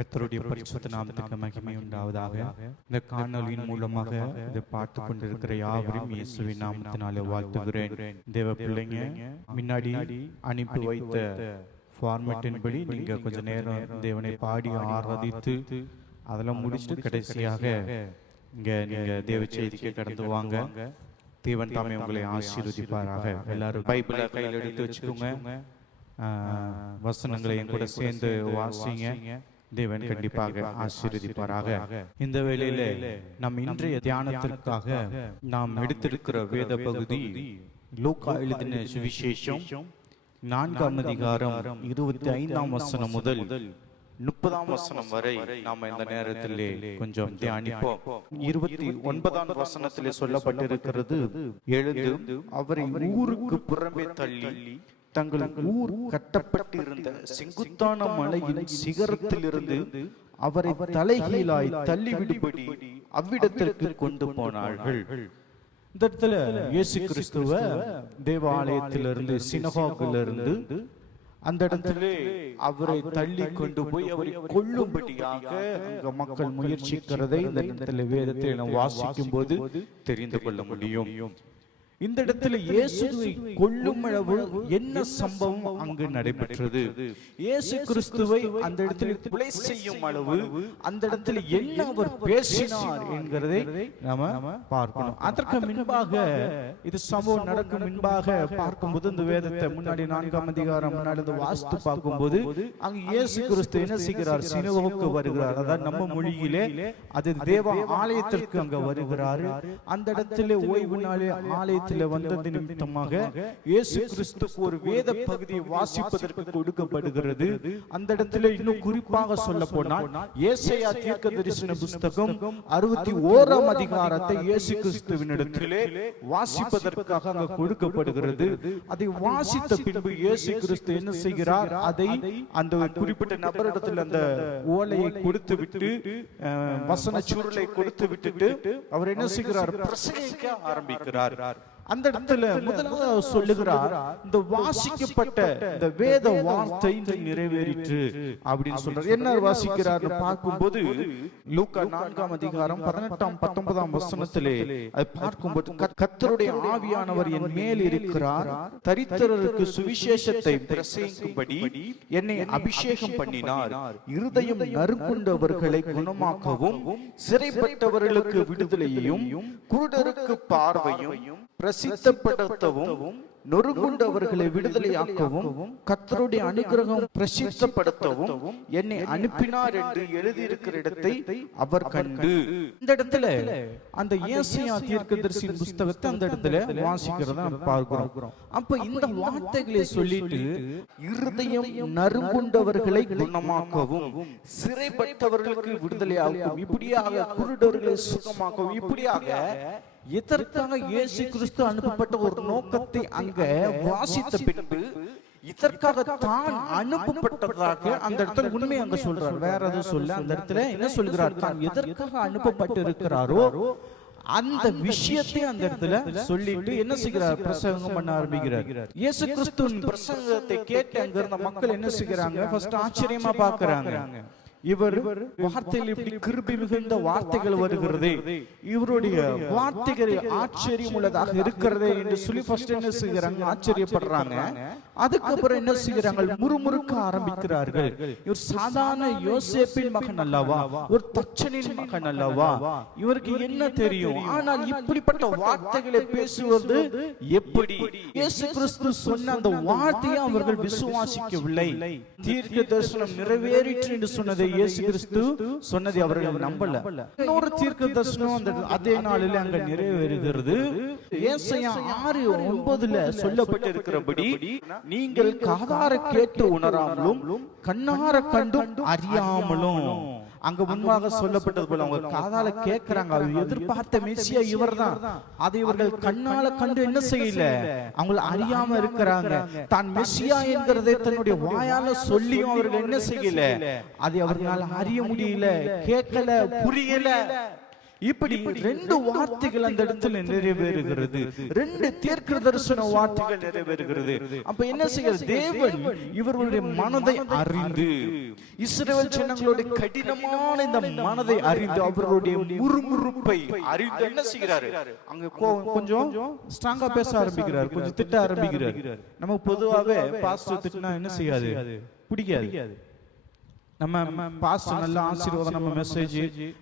கர்த்தருடைய பரிசுத்த நாமத்துக்கு மகிமை உண்டாவதாக. இந்த காணொலியின் மூலமாக இதை பார்த்து கொண்டிருக்கிற யாவரையும் இயேசுவின் நாமத்தினாலே வாழ்த்துகிறேன். தேவ பிள்ளைங்க, முன்னாடி அனுப்பி வைத்த ஃபார்மேட்டின் படி நீங்க கொஞ்ச நேரம் தேவனை பாடி ஆராதித்து அதெல்லாம் முடிச்சுட்டு கடைசியாக இங்க நீங்க தேவ செய்திக்கு கடந்து வாங்க. தேவன் தாமே உங்களை ஆசீர்வதிப்பாராக. எல்லாரும் பைபிளை கையில் எடுத்து வச்சுக்கோங்க. வசனங்களை என் கூட சேர்ந்து வாசிங்க. தேவன் கண்டிப்பாக ஆசீர்வதிப்பாராக. இந்த வேளையில நம் இன்றைய தியானத்திற்காக நாம் எடுத்திருக்கிற வேத பகுதி லூக்கா எழுதின சுவிசேஷம் 4ஆம் அதிகாரம் 25ஆம் வசனம் முதல் 30ஆம் வசனம் வரை நாம் இந்த நேரத்திலே கொஞ்சம் தியானிப்போம். 29ஆம் வசனத்திலே சொல்லப்பட்டிருக்கிறது, எழுந்து அவரை ஊருக்கு புறம்பே தள்ளி தங்கள் ஊர் கட்டப்பட்டிருந்த செங்குத்தான மலையின் சிகரத்திலிருந்து அவரை தலைகீழாய் தள்ளிவிடும்படி அவ்விடத்திற்கு கொண்டு போனார்கள். இந்த இடத்துல இயேசு கிறிஸ்துவ தேவாலயத்திலிருந்து சினகாகிலிருந்து அந்த இடத்திலே அவரை தள்ளி கொண்டு போய் அவரை கொல்லும்படியாக அங்க மக்கள் முயற்சிக்கிறதை இந்த இடத்துல வேதத்தை நாம் வாசிக்கும் போது தெரிந்து கொள்ள முடியும். இந்த இடத்துல இயேசுவை கொல்லும் அளவு என்ன சம்பவம் அங்கு நடைபெற்றது, இயேசு கிறிஸ்துவை அந்த இடத்துல கொலை செய்யும் அளவு அந்த இடத்துல என்ன அவர் பேசினார் என்கிறதை நாம பார்க்கணும். அதற்கு முன்பாக இது சம்பவம் நடக்கும் முன்பாக பார்க்கும்போது இந்த வேதத்தை முன்னாடி 4ஆம் அதிகாரம் முன்னாடி வாசித்து பார்க்கும்போது அங்கு இயேசு கிறிஸ்து என்ன செய்கிறார், சினகோகுக்கு வருகிறார். அதாவது நம்ம மொழியிலே அது தேவ ஆலயத்திற்கு அங்க வருகிறாரு. அந்த இடத்துல ஓய்வு நாளே ஆலயத்தில் வந்தது நிமித்தமாக இயேசு கிறிஸ்துக்கு ஒரு வேத பகுதியை வாசிப்பதற்கு கொடுக்கப்படுகிறது. அந்த இடத்துல இன்னும் குறிப்பாக சொல்ல போனால் ஏசாயா தீர்க்கதரிசன புத்தகம் 61ஆம் அதிகாரத்தை இயேசு கிறிஸ்துவின் இடத்திலே வாசிப்பதற்காக அங்க கொடுக்கப்படுகிறது. அதை வாசித்த பின்பு இயேசு கிறிஸ்து என்ன செய்கிறார், அதை அந்த குறிப்பிட்ட நபரிடத்தில் அந்த ஓலையை கொடுத்து விட்டு வசன சுருளை கொடுத்து விட்டுட்டு அவர் என்ன செய்கிறார், பிரசங்கிக்க ஆரம்பிக்கிறார். அந்த இடத்துல முதலாவது சொல்லுகிறார், இந்த வாசிக்கப்பட்ட இந்த வேத வார்த்தை நிறைவேறிற்று அப்படின்னு சொல்றார். என்ன வாசிக்கிறார் பார்க்கும்போது லூக்கா 4ஆம் அதிகாரம் 18ஆம் 19ஆம் வசனத்திலே அதை பார்க்கும்போது, கர்த்தருடைய ஆவியானவர் என் மேல் இருக்கிறார், தரித்திரருக்கு சுவிசேஷத்தை பிரசங்கிக்கும்படி என்னை அபிஷேகம் பண்ணினார், இருதயம் நறுங்குண்டவர்களை குணமாக்கவும் சிறைப்பட்டவர்களுக்கு விடுதலையையும் குருடருக்கு பார்வையும் பிரசித்தப்படுத்தவும் நொறுங்குண்டவர்களை விடுதலையாக்கவும் கர்த்தருடைய அனுகிரகம் பிரசித்தப்படுத்தவும் என்னை அனுப்பினார் என்று எழுதியிருக்கிற இடத்தை அவர் கண்டு. இந்த இடத்துல அந்த ஏசாயா தீர்க்கதரிசியின் புத்தகத்தை அந்த இடத்துல வாசிக்கிறத நம்ம பார்க்கிறோம். அப்ப இந்த வார்த்தைகளை சொல்லிட்டு இருதயம் நறுங்குண்டவர்களை குணமாக்கவும் சிறைப்பட்டவர்களுக்கு விடுதலையாகவும் இப்படியாக குருடர்களை சுகமாக்கவும் இப்படியாக இதற்காக இயேசு கிறிஸ்து அனுப்பப்பட்ட ஒரு நோக்கத்தை அங்க வாசித்த பின்பு இதற்காக தான் அனுப்பப்பட்டதாக அந்த இடத்துல உண்மை அங்க சொல்றார். வேற எதுவும் சொல்ல அந்த இடத்துல என்ன சொல்கிறார், தான் எதற்காக அனுப்பப்பட்டு இருக்கிறாரோ அந்த விஷயத்தை அந்த இடத்துல சொல்லிட்டு என்ன செய்கிறார், பிரசங்கம் பண்ண ஆரம்பிக்கிறார். இயேசு கிறிஸ்துவின் பிரசங்கத்தை கேட்டு அங்க இருந்த மக்கள் என்ன செய்கிறாங்க, ஃபர்ஸ்ட் ஆச்சரியமா பாக்குறாங்க. இவர் வார்த்தையில் இப்படி கிருபை மிகுந்த வார்த்தைகள் வருகிறது, இவருடைய வார்த்தைகள் ஆச்சரியம் உள்ளதாக இருக்கிறது என்று சொல்லி ஃபர்ஸ்ட் என்ன செய்கிறாங்க, ஆச்சரியப்படுறாங்க. அதுக்கப்புறம் என்ன செய்கிறாங்க, முறுமுறுக்க ஆரம்பிக்கிறார்கள். இவர் சாதாரண யோசேப்பின் மகன் அல்லவா, ஒரு தச்சனின் மகன் அல்லவா, இவருக்கு என்ன தெரியும், ஆனால் இப்படிப்பட்ட வார்த்தைகளை பேசுவது எப்படி? இயேசு கிறிஸ்து சொன்ன அந்த வார்த்தையை அவர்கள் விசுவாசிக்கவில்லை. தீர்க்க தரிசனம் நிறைவேறிற்று என்று சொன்னதை இயேசு கிறிஸ்து சொன்னதை அவர்கள் நம்பல. இன்னொரு தீர்க்க தரிசனம் அதே நாளில் அங்க நிறைவேறுகிறது. ஏசாயா 6:9 சொல்லப்பட்டிருக்கிறபடி, நீங்கள் காதார கேட்டு உணராமலும் கண்ணார கண்டும் அறியாமலும், அங்க முன்பாக சொல்லப்பட்டது போல அவங்க காதால கேட்கிறாங்க, எதிர்பார்த்த மெசியா இவர்தான், அதை இவர்கள் கண்ணால கண்டு என்ன செய்யல, அவங்களை அறியாம இருக்கிறாங்க. தான் மெசியா என்கிறதை தன்னுடைய வாயால சொல்லியும் அவர்கள் என்ன செய்யல, அதை அவர்களால் அறிய முடியல, கேட்கல, புரியல. இப்படி 2 வார்த்தைகள் அந்த இடத்துல நிறைவேறுகிறது. 2 தீர்க்க தரிசன வார்த்தைகள் நிறைவேறுகிறது. அப்ப என்ன செய்கிறது? தேவன் இவர்களுடைய மனதை அறிந்து, இஸ்ரவேல் ஜனங்களுடைய கடினமான இந்த மனதை அறிந்து, அவர்களுடைய முறுமுறுப்பை அறிந்து என்ன செய்கிறாரு? அங்க கொஞ்சம் ஸ்ட்ராங்கா பேச ஆரம்பிக்கிறார், கொஞ்சம் திட்ட ஆரம்பிக்கிறார். நம்ம பொதுவாவே பாஸ்டர் திட்டினா என்ன செய்யாது? பிடிக்காது. நம்ம பாஸ்டர் நல்ல ஆசீர்வாதம், நம்ம மெசேஜ்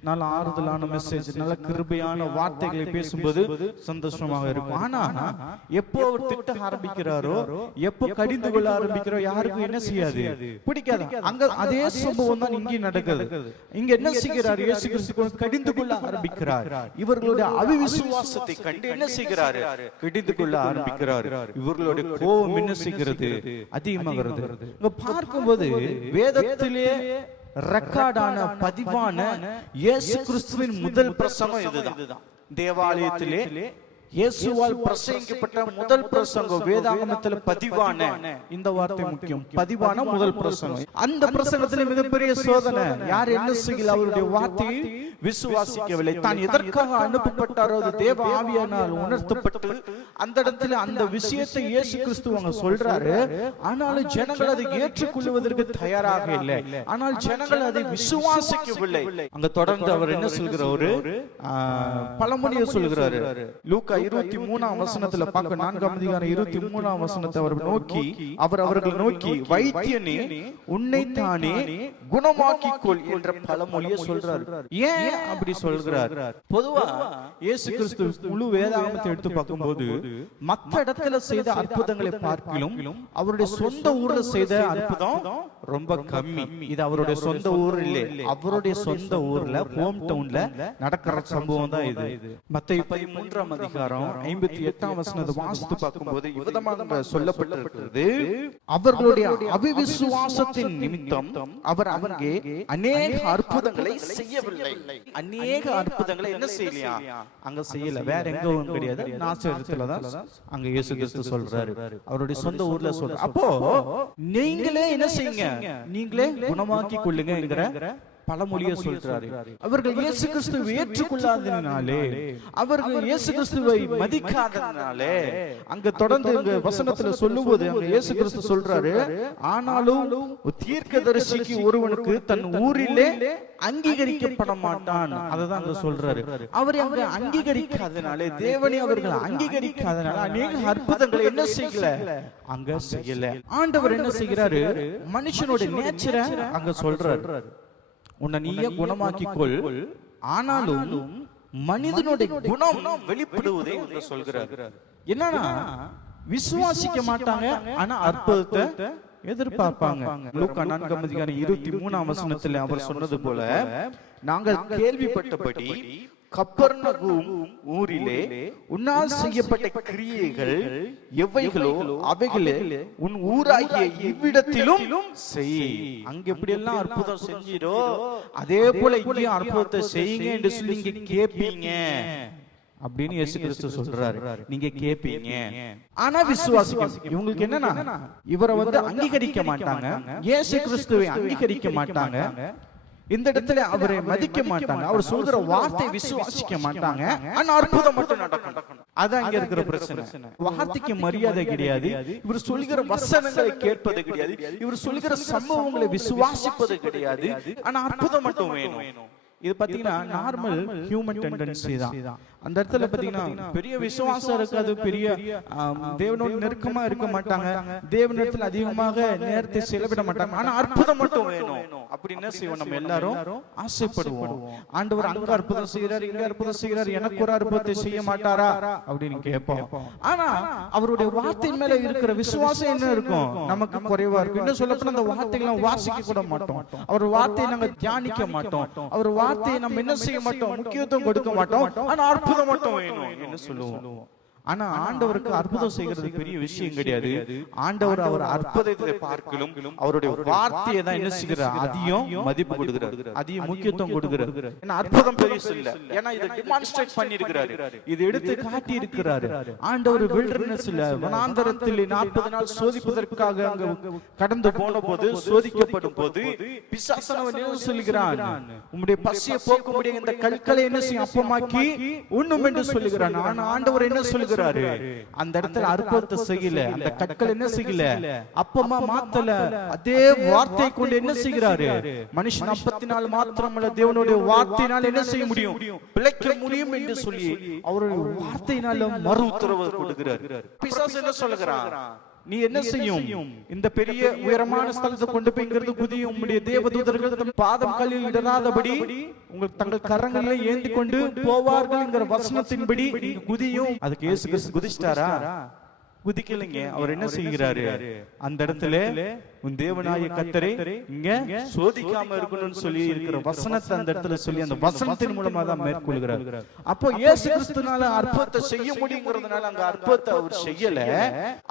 நல்ல ஆறுதலான மெசேஜ், நல்ல கிருபையான வார்த்தைகளை பேசும்போது சந்தோஷமாக இருக்கும். ஆனா எப்போ அவர் திட்ட ஆரம்பிக்கிறாரோ, எப்போ கடிந்து கொள்ள ஆரம்பிக்கிறாரோ, யாருக்கும் என்ன செய்யாது? பிடிக்காது. அங்க அதே சம்பவம் தான் இங்கே நடக்குது. இங்க என்ன செய்கிறார்? இயேசு கிறிஸ்து கடிந்து கொள்ள ஆரம்பிக்கிறார். இவர்களுடைய அவிசுவாசத்தை கண்டு என்ன செய்கிறாரு? கடிந்து கொள்ள ஆரம்பிக்கிறார். இவர்களுடைய கோபம் என்ன செய்கிறது? அதிகமாகிறது. இங்க பார்க்கும்போது வேதத்திலே ரெக்கார்டான பதிவான இயேசு கிறிஸ்துவின் முதல் பிரசங்கம் இதுதான். தேவாலயத்திலே இயேசுவால் பிரசங்கிக்கப்பட்ட முதல் பிரசங்கம், வேதாகமத்தில் பதிவான இந்த வார்த்தை முக்கியம், பதிவான முதல் பிரசங்கம். அந்த பிரசங்கத்தில் மிகப்பெரிய சோதனை. யார் என்ன செய்யல? அவருடைய வார்த்தையை விசுவாசிக்கவில்லை. தான் எதற்காக அனுப்பப்பட்டாரோ அது தேவ ஆவியானால் உணர்த்தப்பட்டு அந்த இடத்துல அந்த விஷயத்தை இயேசு கிறிஸ்து அவங்க சொல்றாரு. ஆனாலும் ஜனங்கள் அதை ஏற்றுக்கொள்வதற்கு தயாராக இல்லை. ஆனால் ஜனங்கள் அதை விசுவாசிக்கவில்லை. அங்க தொடர்ந்து அவர் என்ன சொல்கிறாரு? பழமொழியை சொல்கிறாரு. லூக்கா 23ஆம் வசனத்துல பார்க்க, 4ஆம் அதிகாரம் 23ஆம் வசனத்தை அவர் அவர்கள் நோக்கி, வைத்தியனே உன்னைத்தானே குணமாக்கிக் கொள் என்ற பழமொழியை சொல்றாரு. ஏன் அப்படி சொல்கிறார்? பொதுவா இயேசு கிறிஸ்து முழு வேதாகமத்தை எடுத்து பார்க்கும்போது மற்ற இடத்துல செய்த அற்புதங்களை பார்க்கிலும் அவருடைய சொந்த ஊர்ல செய்த அற்புதம் ரொம்ப கம்மி. இது அவருடைய சொந்த ஊர் இல்லை, அவருடைய சொந்த ஊர்ல, ஹோம் டவுன்ல நடக்கிற சம்பவம் தான் இது. மத்தேயு 13ஆம் அதிகாரம் 58ஆம் வசனத்தை வாசித்து பார்க்கும்போது இவ்விதமாக சொல்லப்பட்டிருக்கிறது. அவர்களுடைய அவிசுவாசத்தின் நிமித்தம் அவர் அங்கே அநேக அற்புதங்களை செய்யவில்லை. அநேக அற்புதங்களை என்ன செய்யலையா? அங்க செய்யல. வேற எங்கவும் கிடையாது, நாசரேத்துல தான் அங்க இயேசு கிறிஸ்து சொல்றாரு. அவருடைய சொந்த ஊர்ல சொல்றாரு. அப்போ நீங்களே என்ன செய்யுங்க? நீங்களே குணமாக்கி கொள்ளுங்கிற பழமொழியை சொல்றாரு. அவர்கள் இயேசு கிறிஸ்துவை ஏற்றுக்கொள்ளாததினாலே, அவர்கள் இயேசு கிறிஸ்துவை மதிக்காததினாலே, அங்க தொடர்ந்து இங்க வசனத்துல சொல்லும்போது அங்க இயேசு கிறிஸ்து சொல்றாரு, ஆனாலும் தீர்க்கதரிசிக்கு ஒருவனுக்கு தன் ஊரிலே அங்கீகரிக்கப்பட மாட்டான். அததான் அங்க சொல்றாரு. அவரை அங்க அங்கீகரிக்காதனாலே, தேவனை அவர்கள் அங்கீகரிக்காதனால அநேக அற்புதங்களை என்ன செய்யல? அங்க செய்யல. ஆண்டவர் என்ன செய்கிறாரு? மனுஷனுடைய நேச்சரை அங்க சொல்றாரு. உன்னை நீயே குணமாக்கிக்கொள், ஆனாலும் மனிதனுடைய குணம் வெளிப்படுவதே என்று சொல்கிறார். என்னன்னா விசுவாசிக்க மாட்டாங்க, ஆனா அற்புதத்தை எதிர்பார்ப்பாங்க. லூக்கா 4ஆம் அதிகாரம் 23ஆம் வசனத்தில் அவர் சொன்னது போல, நாங்கள் கேள்விப்பட்டபடி கப்பர்நகூம் ஊரிலே உன்னால் செய்யப்பட்ட கிரியைகள் எவைகளோ அவைகளே உன் ஊராகிய இவ்விடத்திலும் செய். அங்க எப்படி எல்லாம் அற்புதம் செஞ்சீரோ அதே போல இங்கேயும் அற்புதத்தை செய்யுங்க என்று சொல்லி நீங்க கேட்பீங்க அப்படின்னு இயேசு கிறிஸ்து சொல்றாரு. நீங்க கேட்பீங்க, ஆனா விசுவாசிக்க. இவங்களுக்கு என்னன்னா, இவரை அங்கீகரிக்க மாட்டாங்க, இயேசு கிறிஸ்துவை அங்கீகரிக்க மாட்டாங்க, இந்த இடத்துல அவரை மதிக்க மாட்டாங்க, அவர் சொல்கிற வார்த்தை விசுவாசிக்க மாட்டாங்க, ஆனா அற்புதம் மட்டும் நடக்கும். அதான் இங்க இருக்கிற பிரச்சனை. வார்த்தைக்கு மரியாதை கிடையாது, இவர் சொல்கிற வசனங்களை கேட்பது கிடையாது, இவர் சொல்கிற சம்பவங்களை விசுவாசிப்பது கிடையாது, ஆனா அற்புதம் மட்டும் வேணும். இது பாத்தீங்கன்னா நார்மல் ஹியூமன் டெண்டன்சி தான். அந்த இடத்துல பாத்தீங்கன்னா பெரிய விசுவாசம் இருக்காது, பெரிய தேவனோட நெருக்கமா இருக்க மாட்டாங்க, தேவனிடத்தில் அதிகமாக நேரத்தை செலவிட மாட்டாங்க, ஆனா அற்புதம் மட்டும் வேணும். அப்படி என்ன செய்வோம்? நம்ம எல்லாரும் ஆசைப்படுவோம். ஆண்டவர் அங்க அற்புதம் செய்யறாரு, இங்க அற்புதம் செய்யறாரு, எனக்கு ஒரு அற்புதத்தை செய்ய மாட்டாரா அப்படின்னு கேட்போம். ஆனா அவருடைய வார்த்தையின் மேல இருக்கிற விசுவாசம் என்ன இருக்கும்? நமக்கு குறைவா இருக்கும். இன்னும் சொல்லப்போனா அந்த வார்த்தைகளை வாசிக்க கூட மாட்டோம், அவர் வார்த்தையை நாங்க தியானிக்க மாட்டோம், அவர் வார்த்தையை நம்ம என்ன செய்ய மாட்டோம்? முக்கியத்துவம் கொடுக்க மாட்டோம், ஆனா அற்புதம் மட்டும் வேணும் என்ன சொல்லுவோம். ஆனா ஆண்டவருக்கு அற்புதம் செய்கிறது பெரிய விஷயம் கிடையாது. ஆண்டவர் அவர் அற்புதத்தை பார்க்கலும் அவருடைய வார்த்தையை தான் என்ன செய்கிறார், அதிகம் மதிப்பு கொடுக்கிறார், அதிகம் முக்கியத்துவம் கொடுக்கிறார். ஏன்னா அற்புதம் பெருசு இல்ல, ஏன்னா இதை டெமான்ஸ்ட்ரேட் பண்ணி இருக்கிறாரு, இது எடுத்து காட்டி இருக்கிறாரு. ஆண்டவர் வில்டர்னஸ்ல வனாந்தரத்தில் 40 நாள் சோதிப்பதற்காக அங்க கடந்து போன போது, சோதிக்கப்படும் போது பிசாசனவன் என்ன சொல்கிறான், உம்முடைய பசியை போக்க முடிய இந்த கற்களை என்ன செய்யும் அப்பமாக்கி உண்ணும் என்று சொல்லுகிறான். ஆனா ஆண்டவர் என்ன சொல்லுகிறார், அந்த இடத்துல அற்புதத்தை செய்யல, அந்த கற்கள் என்ன செய்யல, அப்பமா மாத்தல, அதே வார்த்தை கொண்டு என்ன செய்கிறாரு, மனுஷன் 40 மாத்திரமல்ல தேவனுடைய வார்த்தையினால் என்ன செய்ய முடியும், பிழைக்க முடியும் என்று சொல்லி அவருடைய வார்த்தையினால மறு உத்தரவு கொடுக்கிறார். பிசாசு என்ன சொல்லுகிறான், நீ என்ன செய்யும், இந்த பெரிய உயரமான ஸ்தலத்தை கொண்டு போய் இங்கிருந்து குதியும், உம்முடைய தேவதூதர்கள் தம் பாதம் கல்லில் இடராதபடி உங்கள் தங்கள் கரங்களை ஏந்தி கொண்டு போவார்கள் என்கிற வசனத்தின்படி குதியும். அதுக்கு இயேசு கிறிஸ்து குதிச்சிட்டாரா, குதிக்கலைங்க. அவர் என்ன செய்கிறாரு, அந்த இடத்துல உன் தேவனாய கர்த்தரை இங்க சோதிக்காம இருக்கணும்னு சொல்லி இருக்கிற வசனத்தை அந்த இடத்துல சொல்லி அந்த வசனத்தின் மூலமா தான் மேற்கொள்கிறார். அப்போ இயேசு கிறிஸ்துனால அற்புதத்தை செய்ய முடியுங்கிறதுனால அங்க அற்புதத்தை அவர் செய்யல,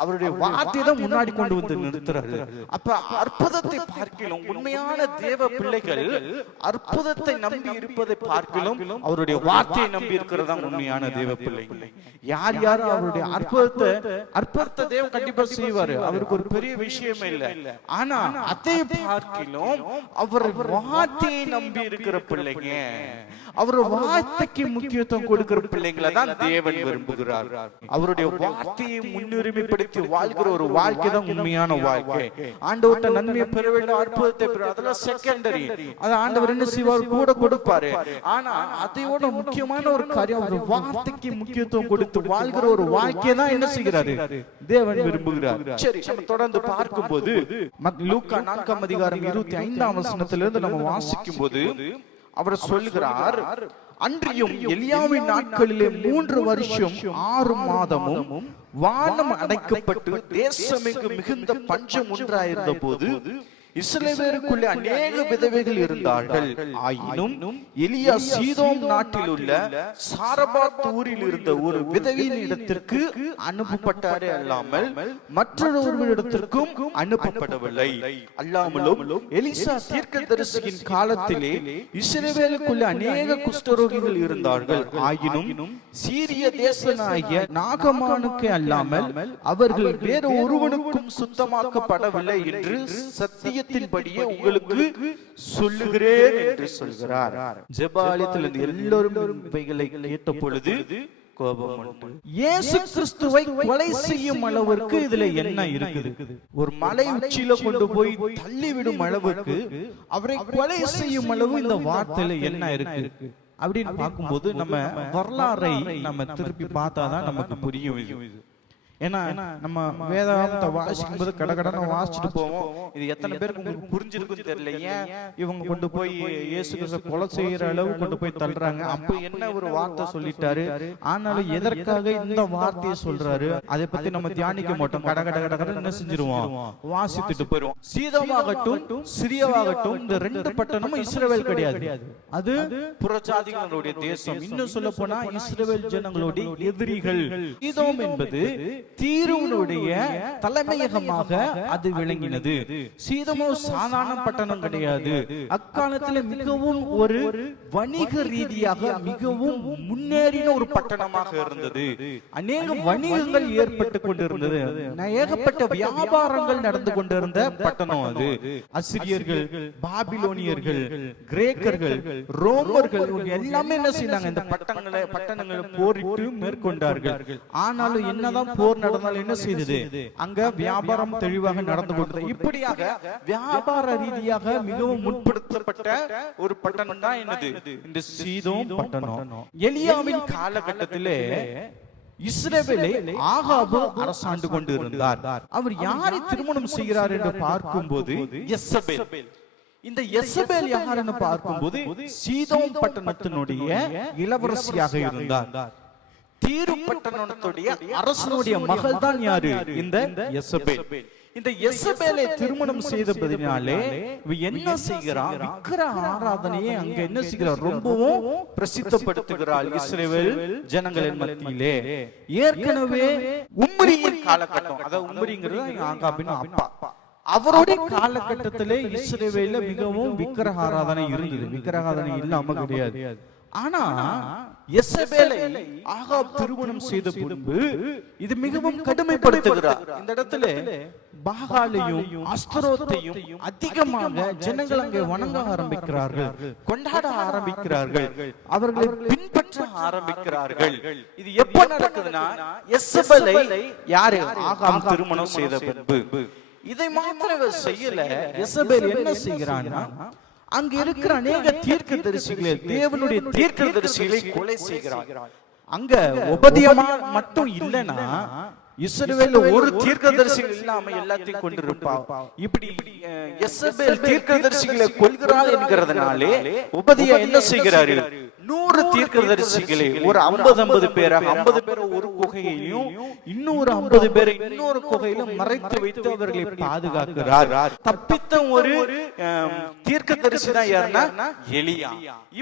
அவருடைய வார்த்தையை தான் முன்னாடி கொண்டு வந்து நிறுத்துறாரு. அப்ப அற்புதத்தை பார்க்கலாம் உண்மையான தேவ பிள்ளைகள் அற்புதத்தை நம்பி இருப்பதை பார்க்கலாம் அவருடைய வார்த்தையை நம்பி இருக்கிறதா உண்மையான தேவ பிள்ளைகள். யார் யார் அவருடைய அற்புதத்தை தேவன் கண்டிப்பா செய்வாரு, அவருக்கு ஒரு பெரிய விஷயமே இல்லை. ஆனா அதை பார்க்கிலும் அவர் வார்த்தையை நம்பி இருக்கிற பிள்ளைங்க, அவர் வார்த்தைக்கு முக்கியத்துவம் கொடுக்கிற பிள்ளைங்களை தான் தேவன் விரும்புகிறார். அவருடைய வார்த்தையை முன்னுரிமைப்படுத்தி வாழ்கிற ஒரு வாழ்க்கை தான் உண்மையான வாழ்க்கை. ஆண்டவர்கிட்ட நன்மையை பெற வேண்டும், அற்புதத்தை பெற, அதெல்லாம் செகண்டரி. அது ஆண்டவர் என்ன செய்வார், கூட கொடுப்பாரு. ஆனா அதையோட முக்கியமான ஒரு காரியம் அவர் வார்த்தைக்கு முக்கியத்துவம் கொடுத்து வாழ்கிற ஒரு வாழ்க்கையை தான் என்ன செய்கிறாரு, தேவன் விரும்புகிறார். சரி, நம்ம தொடர்ந்து பார்க்கும்போது லூக்கா 4ஆம் அதிகாரம் 25ஆம் வசனத்திலிருந்து நம்ம வாசிக்கும் போது அவர் சொல்லுகிறார், அன்றியும் எலியாவின் நாட்களிலே 3 வருஷம் 6 மாதமும் வானம் அடைக்கப்பட்டு தேசமெங்கு மிகுந்த பஞ்சம் உண்டாயிருந்த போது இஸ்ரவேலுக்குள்ளே அநேக விதவைகள் இருந்தார்கள். ஆயினும் எலியா சீதோம் நாட்டில் உள்ள சாரபாத் ஊரில் இருந்த ஒரு விதவையின் இடத்திற்கு அனுப்பப்பட்டாரே அல்லாமல் மற்றொருவரிடத்திற்கும் அனுப்பப்படவில்லை. அல்லாமலும் எலிசா தீர்க்கதரிசியின் காலத்திலே இஸ்ரவேலுக்குள்ளே அநேக குஷ்டரோகிகள் இருந்தார்கள். ஆயினும் சீரிய தேசனாகிய நாகமானுக்கு அல்லாமல் அவர்கள் வேறு ஒருவனுக்கும் சுத்தமாக்கப்படவில்லை என்று சத்திய படியே உங்களுக்கு சொல்லுகிறேன் என்று சொல்கிறார். ஜெபாலயத்தில் எல்லோரும் இவைகளை கேட்ட பொழுது கோபம் உண்டு. இயேசு கிறிஸ்துவை கொலை செய்யும் அளவிற்கு இதுல என்ன இருக்குது, ஒரு மலை உச்சியில கொண்டு போய் தள்ளிவிடும் அளவுக்கு அவரை கொலை செய்யும் அளவு இந்த வார்த்தையில என்ன இருக்கு அப்படின்னு பார்க்கும்போது நம்ம வரலாறை நம்ம திருப்பி பார்த்தாதான் நமக்கு புரியும். ஏன்னா நம்ம வேதாகமத்தை வாசிக்கும் போது கடகடனை வாசிச்சுட்டு போவோம். இது எத்தனை பேருக்கு உங்களுக்கு புரிஞ்சிருக்குன்னு தெரியல. ஏன் இவங்க கொண்டு போய் இயேசு கிறிஸ்துவை கொலை செய்யற அளவு கொண்டு போய் தள்ளுறாங்க, அப்ப என்ன ஒரு வார்த்தை சொல்லிட்டாரு, ஆனாலும் எதற்காக இந்த வார்த்தையை சொல்றாரு அதை பத்தி நம்ம தியானிக்க மாட்டோம். கடகட என்ன செஞ்சிருவோம், வாசித்துட்டு போயிடுவோம். சீதமாகட்டும் சிறியவாகட்டும் இந்த 2 பட்டணமும் இஸ்ரவேல் கிடையாது, அது புறஜாதிகளுடைய தேசம். இன்னும் சொல்ல போனா இஸ்ரவேல் ஜனங்களுடைய எதிரிகள். சீதோம் என்பது தீருவனுடைய தலைமையகமாக அது விளங்கினது. சீதமோ சாதாரண பட்டணம் கிடையாது. அக்காலத்தில் மிகவும் ஒரு வணிக ரீதியாக மிகவும் முன்னேறின ஒரு பட்டணமாக இருந்தது. அநேக வணிகங்கள் ஏற்பட்டு கொண்டிருந்தது, ஏகப்பட்ட வியாபாரங்கள் நடந்து கொண்டிருந்த பட்டணம் அது. அசிரியர்கள், பாபிலோனியர்கள், கிரேக்கர்கள், ரோமர்கள் எல்லாமே என்ன செய்தாங்க, இந்த பட்டணங்களை போரிட்டு மேற்கொண்டார்கள். ஆனாலும் என்னதான் போர் நடந்தாலும் என்ன செய்தது, அங்க வியாபாரம் தெளிவாக நடந்து கொண்டது. இப்படியாக வியாபார ரீதியாக மிகவும் முற்படுத்தப்பட்ட ஒரு பட்டணம் தான் என்னது, இந்த சீதோம் பட்டணம். எலியாவின் காலகட்டத்திலே இஸ்ரவேலை ஆகாபு அரசாண்டு கொண்டு இருந்தார். அவர் யாரை திருமணம் செய்கிறார் என்று பார்க்கும்போது யெசபேல். இந்த யெசபேல் யாருன்னு பார்க்கும்போது சீதோம் பட்டணத்தினுடைய இளவரசியாக இருந்தார். தீரு பட்டணத்துடைய அரசனுடைய மகள் தான் யாரு, இந்த யெசபேல். இந்த எசபேலை திருமணம் செய்தபடினாலே என்ன செய்கிறான்? விக்கிரக ஆராதனையை அங்க என்ன செய்கிறார்? ரொம்பவும் பிரசித்தப்படுத்துகிறாள் இஸ்ரவேல் ஜனங்களின் மத்தியிலே. ஏற்கனவே உம்ரியின் காலகட்டம், அதாவது உம்ரிங்கிறது ஆகாபின் அப்பா, அவருடைய காலகட்டத்திலே இஸ்ரவேல்ல மிகவும் விக்கிரக ஆராதனை இருந்தது. விக்கிரக ஆராதனை இல்லாம கிடையாது. ஆனா எசபேலை ஆகாப் திருமணம் செய்த பின்பு இது மிகவும் கடுமைப்படுத்துகிறார். இந்த இடத்துல பாகாலையும் அஸ்தரோத்தையும் அதிகமாக ஜனங்கள் அங்கே வணங்க ஆரம்பிக்கிறார்கள், கொண்டாட ஆரம்பிக்கிறார்கள், அவர்களை பின்பற்ற ஆரம்பிக்கிறார்கள். இது எப்ப நடக்குதுன்னா எசபேலை யாரு? ஆகாப் திருமணம் செய்த பின்பு. இதை மாத்திரம் செய்யல, எசபேல் என்ன செய்கிறான்னா அங்க இருக்கிற அநேக தீர்க்கதரிசிகளை, தேவனுடைய தீர்க்கதரிசிகளை கொலை செய்கிறார். அங்க உபதியமா மட்டும் இல்லைன்னா இஸ்ரவேல்ல ஒரு தீர்க்கதரிசிகள் இல்லாம எல்லாத்தையும் கொண்டிருப்பா. இப்படி எசபேல் தீர்க்கதரிசிகளை கொல்கிறாள் என்கிறதுனாலே உபதியா என்ன செய்கிறாரு? 100 தீர்க்கதரிசிகளை, ஒரு 50 பேரை, 50 பேரை ஒரு குகையிலும் இன்னொரு 50 பேரை இன்னொரு குகையிலும் மறைத்து வைத்து அவர்களை பாதுகாக்கிறார். தப்பித்த ஒரு தீர்க்கதரிசி தான் யாருன்னா எலியா.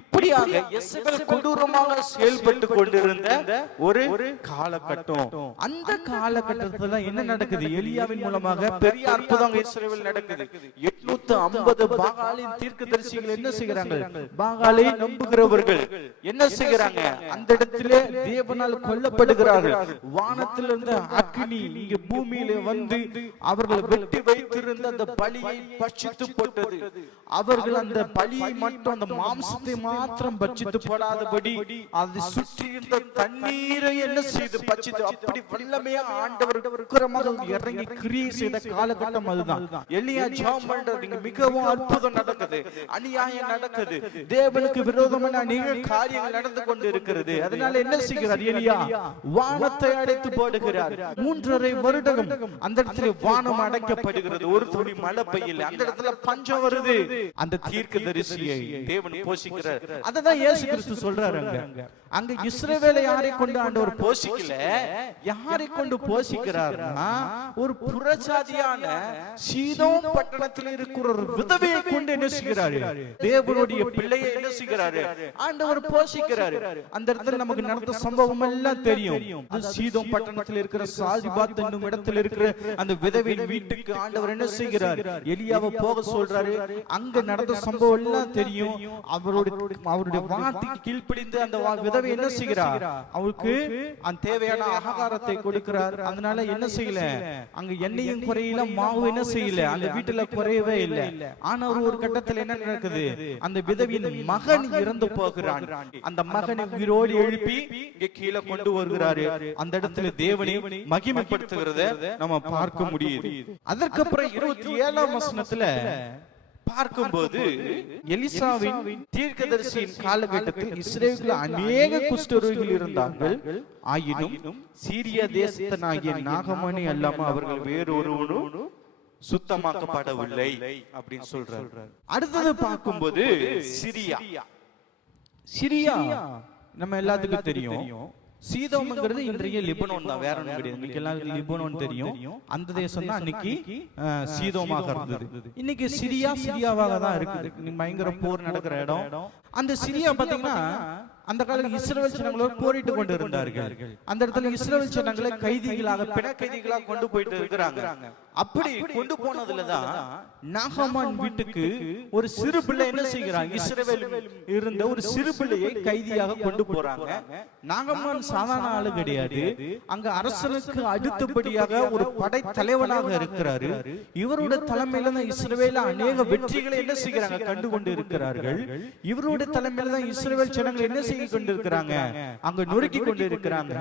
இப்படியாக எசபேல் கொடூரமாக செயல்பட்டு கொண்டிருந்த ஒரு காலகட்டம். அந்த காலகட்டத்துல என்ன நடக்குது? எலியாவின் மூலமாக பெரிய அற்புதம் இஸ்ரவேல் நடக்குது. 850 பாகாலின் தீர்க்கதரிசிகள் என்ன செய்கிறாங்க? பாகாலை நம்புகிறவர்கள் என்ன செய்கிறாங்க? அந்த இடத்திலே தேவனால் கொல்லப்படுகிறார்கள். வானத்திலிருந்து அக்னி இங்க பூமியில வந்து அவர்கள் வெட்டி வைத்திருந்த அந்த பலியை பட்சித்து போட்டது. அவர்கள் அந்த பலியை மட்டும், அந்த மாம்சத்தை மாத்திரம் பட்சித்து போடாதபடி அதை சுற்றி இருந்த தண்ணீரை என்ன செய்து பட்சித்து, அப்படி வல்லமையா ஆண்டவர் இறங்கி கிரியை செய்த காலகட்டம் அதுதான். எலியா ஜெபம் பண்றது, மிகவும் அற்புதம் நடக்குது, அநியாயம் நடக்குது, தேவனுக்கு விரோதமான அநேக காரியங்கள் நடந்து கொண்டு இருக்கிறது. அதனால என்ன செய்கிறார் எலியா? வானத்தை அடைத்து போடுகிறார். 3.5 வருடம் அந்த இடத்துல வானம் அடைக்கப்படுகிறது. ஒரு துளி மழை பெய்யல. அந்த இடத்துல பஞ்சம் வருது. அந்த தீர்க்கதரிசியை தேவன் போஷிக்கிறார். அததான் இயேசு கிறிஸ்து சொல்றாரு. அங்க இஸ்ரவேலை யாரை கொண்டு ஆண்டவர் போஷிக்கல, யாரை கொண்டு போஷிக்கிறார்னா ஒரு புறஜாதியான சீதோம் பட்டணத்தில் இருக்கிற ஒரு விதவையை கொண்டு என்ன செய்கிறாரு? தேவனுடைய பிள்ளையை என்ன செய்கிறாரு? ஆண்டவர் போஷிக்கிறாரு. அந்த இடத்துல நமக்கு நடந்த சம்பவம் எல்லாம் தெரியும். சீதோம் பட்டணத்தில் இருக்கிற சாரிபாத் என்னும் இடத்தில் இருக்கிற அந்த விதவையின் வீட்டுக்கு ஆண்டவர் என்ன செய்கிறார்? எலியாவை போக சொல்றாரு. அங்க நடந்த சம்பவம் எல்லாம் தெரியும். அவருடைய வார்த்தைக்கு கீழ்ப்படிந்து அந்த விதவை என்ன செய்கிறார்? அவருக்கு அந்த தேவையான ஆகாரத்தை கொடுக்கிறார். அதனால என்ன செய்யல, அங்க எண்ணெயும் குறையில, மாவு என்ன செய்யல, அந்த வீட்டுல குறையவே இல்லை. ஆனா ஒரு கட்டத்தில் என்ன நடக்குது? அந்த விதவியின் மகன் இறந்து போகிறான். அந்த மகனை உயிரோடு எழுப்பி இங்க கீழே கொண்டு வருகிறாரு. அந்த இடத்துல தேவனை மகிமைப்படுத்துகிறத நம்ம பார்க்க முடியுது. அதற்கப்புறம் 27ஆம் வசனத்துல பார்க்கும்போது எலிசாவின் தீர்க்கதரிசியின் காலகட்டத்தில் இஸ்ரவேலில் அநேக குஷ்டரோகிகள் இருந்தார்கள். ஆயினும் சீரியா தேசத்தனாகிய நாகமணி அல்லாம அவர்கள் வேறொருவனும் சுத்தமாக்கப்படவில்லை அப்படின்னு சொல்றார். அடுத்தது பார்க்கும்போது சிரியா நம்ம எல்லாத்துக்கும் தெரியும். சீதோம்ங்கிறது இன்றைய லிபனோன் தான், வேற ஒன்றும் கிடையாது. இன்னைக்கு எல்லாருக்கும் லிபனோன் தெரியும். அந்த தேசம் தான் அன்னைக்கு சீதோமாக இருந்தது. இன்னைக்கு சிரியாவாக தான் இருக்குது. பயங்கர போர் நடக்கிற இடம். அந்த சிரியா பாத்தீங்கன்னா அந்த காலத்தில் இஸ்ரவேல் ஜனங்களோடு போரிட்டு கொண்டு இருந்தார்கள். அந்த இடத்துல இஸ்ரவேல் ஜனங்களை கைதிகளாக, பிண கைதிகளாக கொண்டு போயிட்டு இருக்கிறாங்க. அப்படி கொண்டு போனதுலதான் நாகமான் வீட்டுக்கு ஒரு சிறு பிள்ளை என்ன செய்கிறான்? இஸ்ரவேல் இருந்த ஒரு சிறு பிள்ளையை கைதியாக கொண்டு போறாங்க. நாகமான் சாதாரண ஆளு கிடையாது. அங்க அரசனுக்கு அடுத்தபடியாக ஒரு படை தலைவனாக இருக்கிறாரு. இவருடைய தலைமையில தான் இஸ்ரவேல அநேக வெற்றிகளை என்ன செய்கிறாங்க? கண்டு கொண்டு இருக்கிறார்கள். இவருடைய தலைமையில தான் இஸ்ரவேல் ஜனங்கள் என்ன கொண்டிருக்கிறாங்க? அங்க நொறுக்கி கொண்டு இருக்கிறாங்க.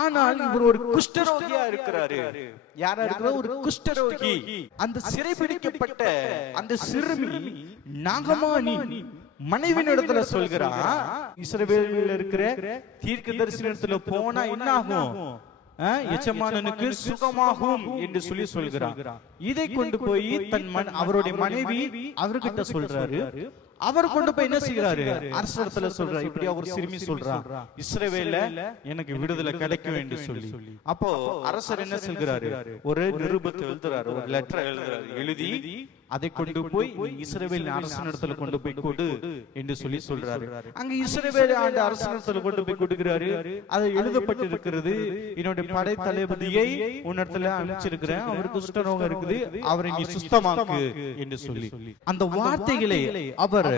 ஆனால் இவர் ஒரு குஷ்டரோகியா இருக்கிறாரு. யாரா இருக்கிற? ஒரு குஷ்டரோகி. அந்த சிறைபிடிக்கப்பட்ட அந்த சிறுமி நாகமானி மனைவியின் இடத்துல சொல்கிறா, இஸ்ரவேலில் இருக்கிற தீர்க்கதரிசி இடத்துல போனா என்ன ஆகும்? எஜமானனுக்கு சுகமாகும் என்று சொல்கிறார். இதை கொண்டு போய் அவருடைய மனைவி அவர்கிட்ட சொல்றாரு. அவர் கொண்டு போய் என்ன செய்யறாரு, அரசரிடத்துல சொல்றாரு, இப்படியா ஒரு சிறுமி சொல்றா, இஸ்ரவேல்ல எனக்கு விடுதலை கிடைக்கும் என்று சொல்லி. அப்போ அரசர் என்ன சொல்கிறாரு, ஒரு நிருபத்தை எழுதுறாரு, ஒரு லெட்டர் எழுதுறாரு. எழுதி அதை கொண்டு போய் இஸ்ரவேல் அரசனிடத்துல கொண்டு போய் கொடு என்று சொல்லி சொல்றாரு. அங்க இஸ்ரவேல் ஆண்ட அரசனிடத்துல கொண்டு போய் கொடுக்கிறாரு. அது எழுதப்பட்டு இருக்கிறது, என்னுடைய படை தளபதியை உன்னிடத்துல அனுப்பிச்சிருக்கிறேன், அவருக்கு குஷ்டரோகம் இருக்குது, அவரை நீ சுத்தமாக்கு என்று சொல்லி. அந்த வார்த்தைகளை அவர்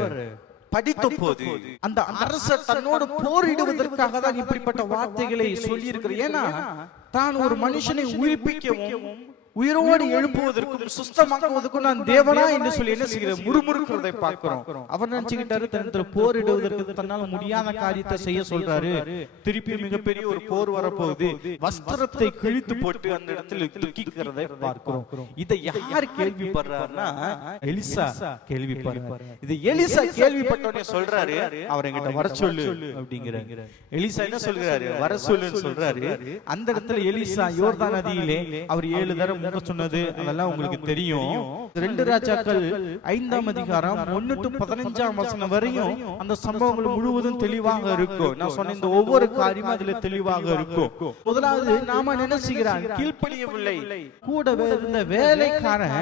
படித்த போது அந்த அரசர் தன்னோடு போரிடுவதற்காக தான் இப்படிப்பட்ட வார்த்தைகளை சொல்லி இருக்கிறார். ஏன்னா தான் ஒரு மனுஷனை உயிர்ப்பிக்கவும் உயிரோடு எழுப்புவதற்கும் சுத்தமாக்குவதற்கும் நான் தேவனா என்று சொல்லி என்ன செய்கிற முறுமுறுக்கிறதை பார்க்கிறோம். அவர் நினைச்சுக்கிட்டாரு தன்னத்துல போரிடுவதற்கு தன்னால் முடியாத காரியத்தை செய்ய சொல்றாரு. திருப்பி மிகப்பெரிய ஒரு போர் வரப்போகுது, வஸ்திரத்தை கிழித்து போட்டு அந்த இடத்துல துக்கிக்கிறதை பார்க்கிறோம். இதை யார் கேள்விப்படுறாருன்னா எலிசா கேள்விப்படுறாரு. இது எலிசா கேள்விப்பட்டோடனே சொல்றாரு, அவர் என்கிட்ட வர சொல்லு அப்படிங்கிறாங்க. எலிசா என்ன சொல்கிறாரு, வர சொல்லுன்னு சொல்றாரு. அந்த இடத்துல எலிசா யோர்தான் நதியிலே அவர் 7 தடவை சொன்னது அதெல்லாம் உங்களுக்கு தெரியும். 2 ராஜாக்கள் 5ஆம் அதிகாரம் 1 to 15ஆம் வசனம் வரையும் அந்த சம்பவங்கள் முழுவதும் தெளிவாக இருக்கும். நான் சொன்ன இந்த ஒவ்வொரு காரியமும் அதுல தெளிவாக இருக்கும். முதலாவது நாம என்ன செய்கிறான், கீழ்ப்படியவில்லை. கூடவே இருந்த வேலைக்காரன்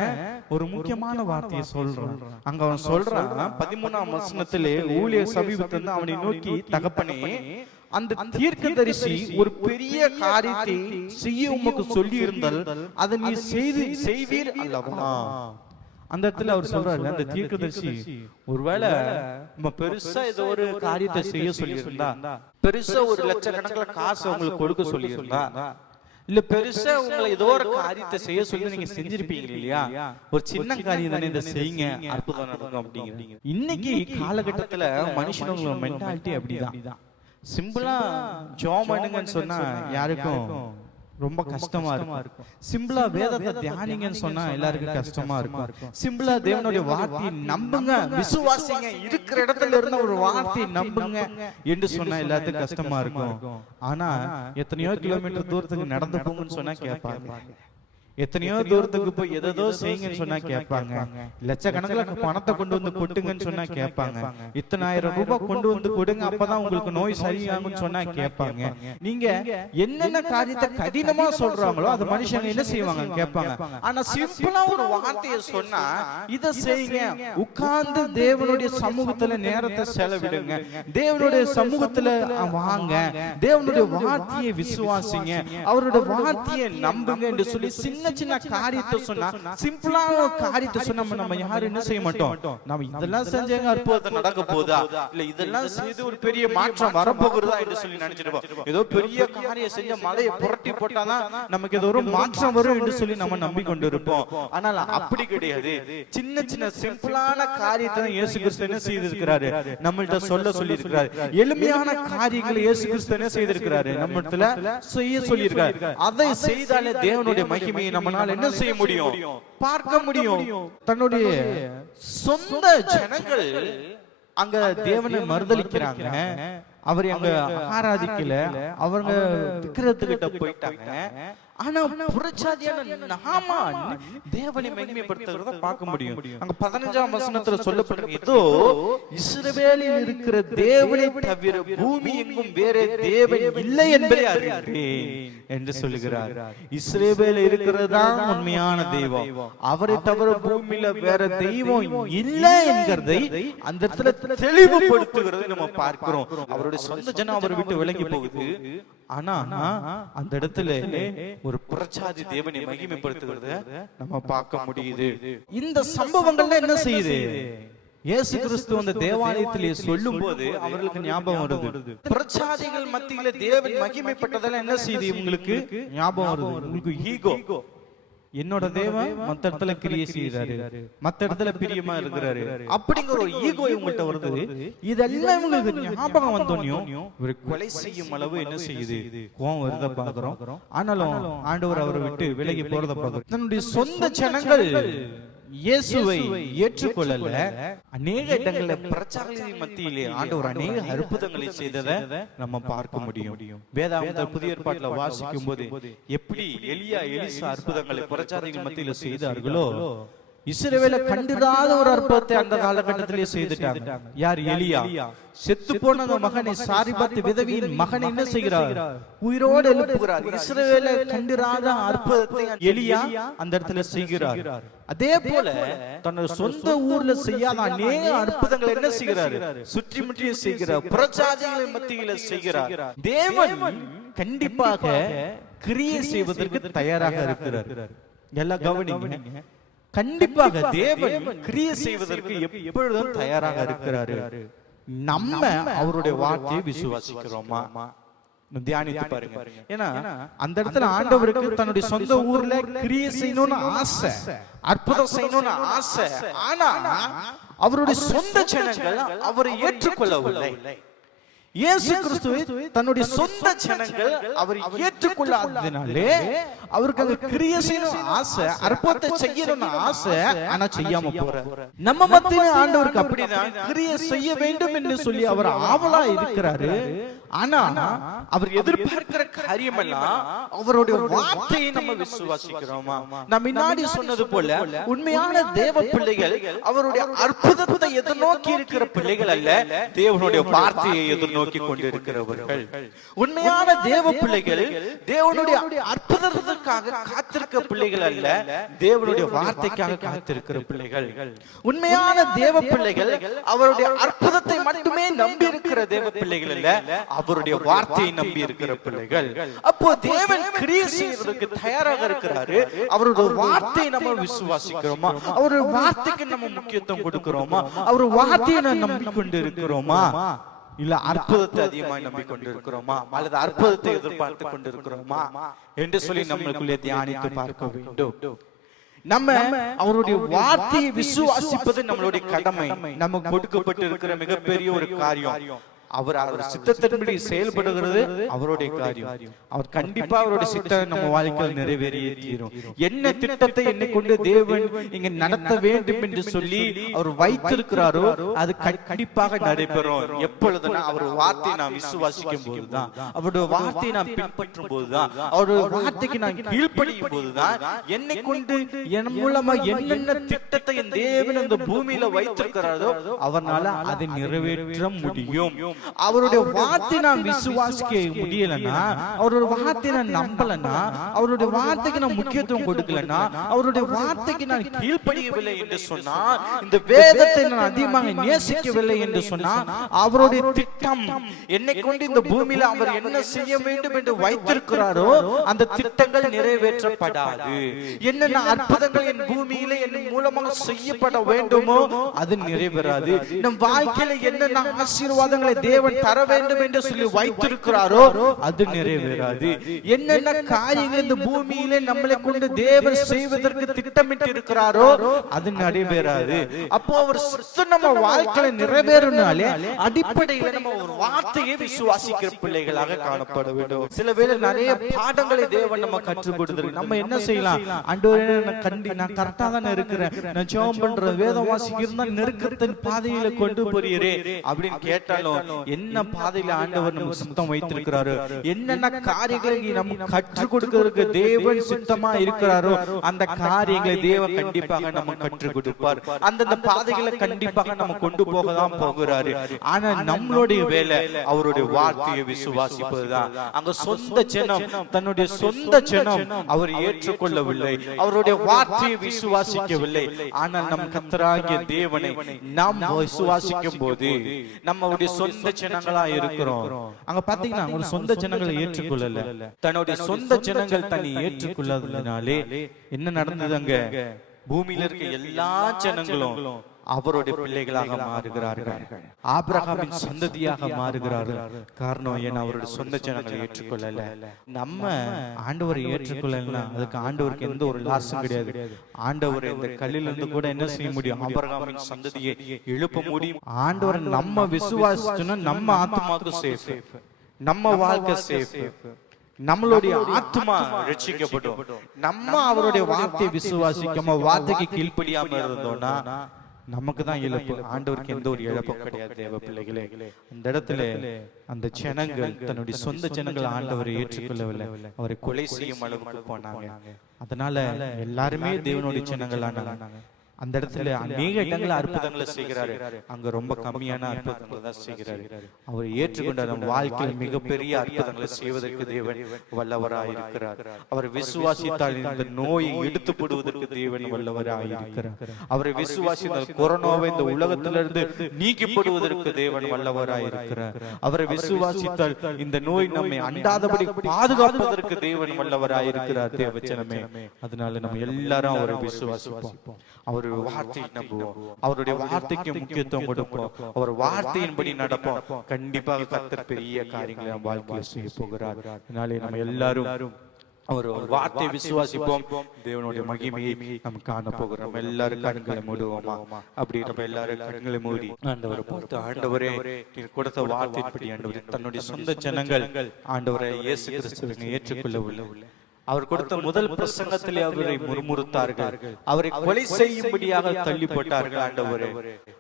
ஒரு முக்கியமான வார்த்தையை சொல்றான். அங்க அவன் சொல்றான் 13ஆம் வசனத்திலே, ஊழிய சமீபத்திலிருந்து அவனை நோக்கி, தகப்பனே, அந்த தீர்க்கதரிசி ஒரு பெரிய காரியத்தை செய்ய உமக்கு சொல்லி இருந்தால் அதை நீ செய்வீர் அல்லவா? அந்த இடத்துல அவர் சொல்றாரு, அந்த தீர்க்கதரிசி ஒருவேளை நம்ம பெருசா ஏதோ ஒரு காரியத்தை செய்ய சொல்லி இருந்தா, பெருசா ஒரு லட்சக்கணக்கில் காசு உங்களுக்கு கொடுக்க சொல்லி இருந்தா, இல்ல பெருசா உங்களை ஏதோ ஒரு காரியத்தை செய்ய சொல்லி நீங்க செஞ்சிருப்பீங்க இல்லையா? ஒரு சின்ன காரியம் தானே, இதை செய்யுங்க, அற்புதம் நடக்கும் அப்படிங்கிறீங்க. இன்னைக்கு காலகட்டத்துல மனுஷனோட மென்டாலிட்டி அப்படிதான். சிம்பிளா ஜாப் பண்ணுங்கன்னு சொன்னா யாருக்கும் ரொம்ப கஷ்டமா இருக்கும். சிம்பிளா வேதத்தை தியானிங்கன்னு சொன்னா எல்லாருக்கும் கஷ்டமா இருக்கும். சிம்பிளா தேவனுடைய வார்த்தையை நம்புங்க, விசுவாசிங்க, இருக்கிற இடத்துல இருந்த ஒரு வார்த்தையை நம்புங்க என்று சொன்னா எல்லாத்துக்கும் கஷ்டமா இருக்கும். ஆனா எத்தனையோ கிலோமீட்டர் தூரத்துக்கு நடந்து போங்கன்னு சொன்னா கேட்பாங்க. எத்தனையோ தூரத்துக்கு போய் எதோ செய்யுங்கன்னு சொன்னா கேட்பாங்க. லட்சக்கணக்கில் பணத்தை கொண்டு வந்து கொட்டுங்கன்னு சொன்னா கேட்பாங்க. இத்தனை ஆயிரம் ரூபாய் கொண்டு வந்து கொடுங்க, அப்பதான் உங்களுக்கு நோய் சரியாகும்னு சொன்னா கேட்பாங்க. நீங்க என்னென்ன காரியத்தை கடினமா சொல்றாங்களோ அது மனுஷங்க என்ன செய்வாங்க கேட்பாங்க. ஆனா சிம்பிளா ஒரு வார்த்தையை சொன்னா, இதை செய்யுங்க, உட்கார்ந்து தேவனுடைய சமூகத்துல நேரத்தை செலவிடுங்க, தேவனுடைய சமூகத்துல வாங்க, தேவனுடைய வார்த்தையை விசுவாசிங்க, அவருடைய வார்த்தையை நம்புங்க என்று சொல்லி சின்ன சின்ன காரியத்தை சொன்னா, சிம்பிளான காரியத்தை சொன்னா நம்ம யாரும் என்ன செய்ய மாட்டோம். நம்ம இதெல்லாம் செஞ்சாங்க அற்புதம் நடக்க போதா, இல்ல இதெல்லாம் செய்து ஒரு பெரிய மாற்றம் வரப்போகிறதா என்று சொல்லி நினைச்சிருப்போம். ஏதோ பெரிய காரியம் செஞ்ச மலையை புரட்டி போட்டாதான் நமக்கு ஏதோ ஒரு மாற்றம் வரும் என்று சொல்லி நம்ம நம்பிக்கொண்டு இருப்போம். ஆனால் அப்படி கிடையாது. சின்ன சின்ன சிம்பிளான காரியத்தை இயேசு கிறிஸ்து என்ன செய்திருக்கிறாரு, நம்மள்ட்ட சொல்லி இருக்கிறாரு. எளிமையான காரியங்களை இயேசு கிறிஸ்து என்ன செய்திருக்கிறாரு, நம்மள செய்ய சொல்லி இருக்காரு. அதை செய்தாலே தேவனுடைய மகிமையை நம்மளால என்ன செய்ய முடியும், பார்க்க முடியும். தன்னுடைய சொந்த ஜனங்கள் அங்க தேவனை மறுதலிக்கிறாங்க, அவரை அங்க ஆராதிக்கல, அவங்க விக்கிரத்துக்கிட்ட போயிட்டாங்க. ஆனா புறஜாதியான நாமான் தேவனை மகிமைப்படுத்துறத பார்க்க முடியும். அங்க 15ஆம் வசனத்துல சொல்லப்பட்டிருக்கு, ஏதோ இஸ்ரவேலில் இருக்கிற தேவனை தவிர பூமி எங்கும் வேற தேவன் இல்லை என்பதை அறிகிறேன் என்று சொல்லுகிறார். இஸ்ரவேலில் இருக்கிறதா உண்மையான தெய்வம், அவரை தவிர பூமியில வேற தெய்வம் இல்லை என்கிறதை அந்த இடத்துல தெளிவுபடுத்துகிறதை நம்ம பார்க்கிறோம். அவருடைய சொந்த ஜனம் அவரை விட்டு விலகி போகுது. ஆனா அந்த இடத்துல ஒரு புறஜாதி தேவனை மகிமைப்படுத்துகிறத நம்ம பார்க்க முடியுது. இந்த சம்பவங்கள்ல என்ன செய்யுது, இயேசு கிறிஸ்து அந்த தேவாலயத்திலே சொல்லும் போது அவர்களுக்கு ஞாபகம் வருது. புறஜாதிகள் மத்தியில தேவன் மகிமைப்பட்டதெல்லாம் என்ன செய்யுது, உங்களுக்கு ஞாபகம் வருது. உங்களுக்கு ஈகோ, என்னோட தேவன் மத்த இடத்துல கிரியை செய்யறாரு, மத்த இடத்துல பிரியமா இருக்கிறாரு அப்படிங்கிற ஒரு ஈகோ இவங்கள்ட்ட வருது. இதெல்லாம் இவங்களுக்கு ஞாபகம் வந்தோன்னையும் இவர் கொலை செய்யும் அளவு என்ன செய்யுது, கோபம் வருத பாக்குறோம். ஆனாலும் ஆண்டவர் அவரை விட்டு விலகி போறத பாக்குறோம். தன்னுடைய சொந்த ஜனங்கள் இயேசுவை ஏற்றுக்கொள்ளல. அநேக இடங்கள்ல பிரச்சாரங்களின் மத்தியிலே ஆண்டவர் அநேக அற்புதங்களை செய்ததை நம்ம பார்க்க முடியும். வேதாகம புதிய ஏற்பாட்டுல வாசிக்கும் போது எப்படி எலியா எலிசா அற்புதங்களை பிரச்சாரங்களின் மத்தியில செய்தார்களோ, இஸ்ரவேலை கண்டிராத ஒரு அற்புதத்தை அந்த காலகட்டத்திலே செய்துட்டாங்க. யார்? எலியா. செத்து போன அந்த மகனை, சாரிபாத் விதவியின் மகனை என்ன செய்கிறார்? உயிரோடு எழுப்புகிறார். இஸ்ரவேலை கண்டிராத அற்புதத்தை எலியா அந்த இடத்துல செய்கிறார். அதே போல தன்னோட சொந்த ஊர்ல செய்யாத அநேக அற்புதங்களை என்ன செய்கிறார்? சுற்றி முற்றிய செய்கிறார். புறஜாதிகளின் மத்தியில செய்கிறார். தேவன் கண்டிப்பாக கிரியை செய்வதற்கு தயாராக இருக்கிறார். எல்லாம் கவனிங்க. கண்டிப்பாக தேவன் கிரியை செய்வதற்கு எப்பொழுதும் தயாராக இருக்கிறாரு. நம்ம அவருடைய வார்த்தையை விசுவாசிக்கிறோமா? தியானித்து பாருங்க. ஏன்னா அந்த இடத்துல ஆண்டவருக்கு தன்னுடைய சொந்த ஊர்ல கிரியை செய்யணும்னு ஆசை, அற்புதம் செய்யணும்னு ஆசை. ஆனா அவருடைய சொந்த ஜனங்கள் அவரை ஏற்றுக்கொள்ளவில்லை. இயேசு கிறிஸ்துவை தன்னுடைய சொந்த ஜனங்கள் அவர் ஏற்றுக்கொள்ளாததினாலே அவருக்கு அங்க கிரியை செய்யணும் ஆசை, அற்புதத்தை செய்யணும்னு ஆசை, ஆனா செய்யாம போறார். நம்ம மத்தியில ஆண்டவருக்கு அப்படிதான் கிரியை செய்ய வேண்டும் என்று சொல்லி அவர் ஆவலா இருக்கிறாரு. ஆனா அவர் எதிர்பார்க்கிற காரியம் எல்லாம் அவருடைய வார்த்தையை நம்ம விசுவாசிக்கிறோமா? நான் முன்னாடி சொன்னது போல உண்மையான தேவ பிள்ளைகள் அவருடைய அற்புதத்தை எதிர்நோக்கி இருக்கிற பிள்ளைகள் அல்ல, தேவனுடைய வார்த்தையை எதிர்நோக்கி கொண்டிருக்கிறவர்கள். உண்மையான தேவ பிள்ளைகள் தேவனுடைய அற்புதத்திற்காக காத்திருக்கிற பிள்ளைகள் அல்ல, தேவனுடைய வார்த்தைக்காக காத்திருக்கிற பிள்ளைகள். உண்மையான தேவ பிள்ளைகள் அவருடைய அற்புதத்தை மட்டுமே நம்பி இருக்கிற தேவ பிள்ளைகள் அல்ல, அவருடைய வார்த்தையை நம்பி இருக்கிற பிள்ளைகள். அப்போ தேவன் கிரியை செய்வதற்கு தயாராக இருக்கிறாரு. அவருடைய வார்த்தையை நம்ம விசுவாசிக்கிறோமா? அவருடைய வார்த்தைக்கு நம்ம முக்கியத்துவம் கொடுக்கிறோமா? அவருடைய வார்த்தையை நம்ம நம்பிக்கொண்டு இருக்கிறோமா? இல்ல அற்புதத்தை அதிகமாக நம்பிக்கொண்டு இருக்கிறோமா? அல்லது அற்புதத்தை எதிர்பார்த்து கொண்டிருக்கிறோமா என்று சொல்லி நம்மளுக்குள்ளே தியானித்து பார்க்க வேண்டும். நம்ம அவருடைய வார்த்தையை விசுவாசிப்பது நம்மளுடைய கடமை. நமக்கு கொடுக்கப்பட்டு இருக்கிற மிகப்பெரிய ஒரு காரியம். அவர் சித்தத்தின்படி செயல்படுகிறது அவருடைய காரியம். அவர் கண்டிப்பா அவருடைய சித்தத்தை நம்ம வாழ்க்கையில் நிறைவேறியே தீரும். என்ன திட்டத்தை என்னை கொண்டு தேவன் இங்க நடத்த வேண்டும் என்று சொல்லி அவர் வைத்திருக்கிறாரோ அது கண்டிப்பாக நடைபெறும். எப்பொழுதுனா அவர் வார்த்தையை நாம் விசுவாசிக்கும் போதுதான், அவருடைய வார்த்தையை நாம் பின்பற்றும் போதுதான், அவருடைய வார்த்தைக்கு நான் கீழ்ப்படியும் போதுதான் என்னை கொண்டு என் மூலமா என்னென்ன திட்டத்தை என் தேவன் இந்த பூமியில வைத்திருக்கிறாரோ அவரால் அதை நிறைவேற்ற முடியும். அவருடைய வார்த்தை நாம் விசுவாசிக்க முடியலன்னா, அவருடைய வார்த்தையை நான் நம்பலன்னா, அவருடைய வார்த்தைக்கு நான் முக்கியத்துவம் கொடுக்கலன்னா, அவருடைய வார்த்தைக்கு நான் கீழ்ப்படியவில்லை என்று சொன்னா, இந்த வேதத்தை நான் அதிகமாக நேசிக்கவில்லை என்று சொன்னா, அவருடைய திட்டம் என்னை கொண்டு இந்த பூமியில அவர் என்ன செய்ய வேண்டும் என்று வைத்திருக்கிறாரோ அந்த திட்டங்கள் நிறைவேற்றப்படாது. என்னென்ன அற்புதங்கள் என் பூமியில என் மூலமாக செய்யப்பட வேண்டுமோ அது நிறைவேறாது. நம் வாழ்க்கையில என்னென்ன ஆசீர்வாதங்களை தேவன் தர வேண்டும் என்று சொல்லி வைத்திருக்கிறாரோ அது நிறைவேறாது. என்னென்ன காரியங்கள் இந்த பூமியிலே நம்மளை கொண்டு தேவன் செய்வதற்கு திட்டமிட்டு இருக்கிறாரோ அது நடைபெறாது. அப்போ அவர் நம்ம வாழ்க்கையில நிறைவேறினாலே அடிப்படையில நம்ம ஒரு வார்த்தையை விசுவாசிக்கிற பிள்ளைகளாக காணப்பட வேண்டும். சில வேளை நிறைய பாடங்களை தேவன் நம்ம கற்றுக் கொடுத்திருக்கு. நம்ம என்ன செய்யலாம்? ஆண்டவரே நான் கரெக்டா தான் இருக்கிறேன், நான் ஜெபம் பண்றேன், வேதம் வாசிக்கிறேன், நெருக்கத்தின் பாதையில கொண்டு போறீரே அப்படின்னு கேட்டாலும் என்ன பாதையில ஆண்டவர் நமக்கு சித்தம் வைத்திருக்கிறாரோ, என்னென்ன காரியங்களை நம்ம கற்றுக் கொடுக்கிறதுக்கு தேவன் சித்தமா இருக்கிறாரோ அந்த காரியங்களை தேவன் கண்டிப்பாக நம்ம கற்றுக் கொடுப்பார். அந்தந்த பாதைகளை கண்டிப்பாக நம்ம கொண்டு போக தான் போகிறாரு. ஆனா நம்மளுடைய வேலை அவருடைய வார்த்தையை விசுவாசிப்பதுதான். அங்க சொந்த ஜனம், தன்னுடைய சொந்த ஜனம் அவர் ஏற்றுக்கொள்ளவில்லை, அவருடைய வார்த்தையை விசுவாசிக்கவில்லை. ஆனால் நம் கர்த்தராகிய தேவனை நாம் விசுவாசிக்கும் போது நம்மளுடைய சொந்த ஜனங்களா இருக்கிறோம். அங்க பாத்தீங்கன்னா ஒரு சொந்த ஜனங்களை ஏற்றுக்கொள்ளல, தன்னுடைய சொந்த ஜனங்கள் தன்னை ஏற்றுக்கொள்ளாததினாலே என்ன நடந்தது? அங்க பூமியில இருக்க எல்லா ஜனங்களும் அவருடைய பிள்ளைகளாக மாறுகிறார்கள், ஆபிரகாமின் சந்ததியாக மாறுகிறார்கள். காரணம் ஏன்னா அவருடைய சொந்த ஜனங்களை ஏற்றுக்கொள்ளல. நம்ம ஆண்டவரை ஏற்றுக்கொள்ளலன்னா அதுக்கு ஆண்டவருக்கு எந்த ஒரு லாஸும் கிடையாது. ஆண்டவர் இந்த கல்லிலிருந்து கூட என்ன செய்ய முடியும்? ஆபிரகாமின் சந்ததியை எழுப்ப முடியும். ஆண்டவரை நம்ம விசுவாசிச்சோம்னா நம்ம ஆத்மாவுக்கு சேஃப், நம்ம வாழ்க்கை சேஃப், நம்மளுடைய ஆத்மா ரட்சிக்கப்படும். நம்ம அவருடைய வார்த்தையை விசுவாசிக்காம வார்த்தைக்கு கீழ்ப்படியாம இருந்தோம்னா நமக்கு தான் இழப்பு, ஆண்டவருக்கு எந்த ஒரு இழப்பும் கிடையாது. தேவ பிள்ளைகளே, அந்த இடத்துல அந்த ஜனங்கள் தன்னுடைய சொந்த ஜனங்கள் ஆண்டவரை ஏற்றுக்கொள்ளவில்லை, அவரை கொலை செய்யும் அளவுக்கு போனாங்க. அதனால எல்லாருமே தேவனுடைய ஜனங்கள் ஆனாங்க. அந்த இடத்துல அநேக இடங்கள்ல அற்புதங்களை செய்கிறாரு, அங்க ரொம்ப கம்மியான அற்புதங்களை தான் செய்கிறாரு. அவர் ஏற்றுக்கொண்ட நம் வாழ்க்கையில் மிகப்பெரிய அற்புதங்களை செய்வதற்கு தேவன் வல்லவராயிருக்கிறார். அவர் விசுவாசித்தால் இந்த நோயை எடுத்து போடுவதற்கு தேவன் வல்லவராயிருக்கிறார். அவரை விசுவாசித்தால் கொரோனாவை இந்த உலகத்திலிருந்து நீக்கிப்படுவதற்கு தேவன் வல்லவராயிருக்கிறார். அவரை விசுவாசித்தால் இந்த நோய் நம்மை அண்டாதபடி பாதுகாப்பதற்கு தேவன் வல்லவராயிருக்கிறார். தேவச்சனமே, அதனால நம்ம எல்லாரும் அவரை விசுவாசிப்போம், அவர் வார்த்தையை நம்புவோம், அவருடைய வார்த்தைக்கு முக்கியத்துவம் கொடுப்போம், அவர் வார்த்தையின்படி நடப்போம். கண்டிப்பாக கர்த்தர் பெரிய காரியங்களை நம் வாழ்க்கையில் செய்ய போகிறார். அதனாலே நம்ம எல்லாரும் அவர் வார்த்தை விசுவாசிப்போம், தேவனுடைய மகிமையை நாம் காண போகிறோம். எல்லாரும் கண்களை மூடுவோமா? அப்படி நம்ம எல்லாரும் கண்களை மூடி ஆண்டவரை பார்த்து, ஆண்டவரே நீர் கொடுத்த வார்த்தையின்படி ஆண்டவரே தன்னுடைய சொந்த ஜனங்கள் ஆண்டவரை இயேசு கிறிஸ்துவை ஏற்றுக்கொள்ளவில்லை. அவர் கொடுத்த முதல் பிரசங்கத்திலே அவரை முறுமுறுத்தார்கள், அவரை கொலை செய்யும்படியாக தள்ளி போட்டார்கள். ஆண்டவரே,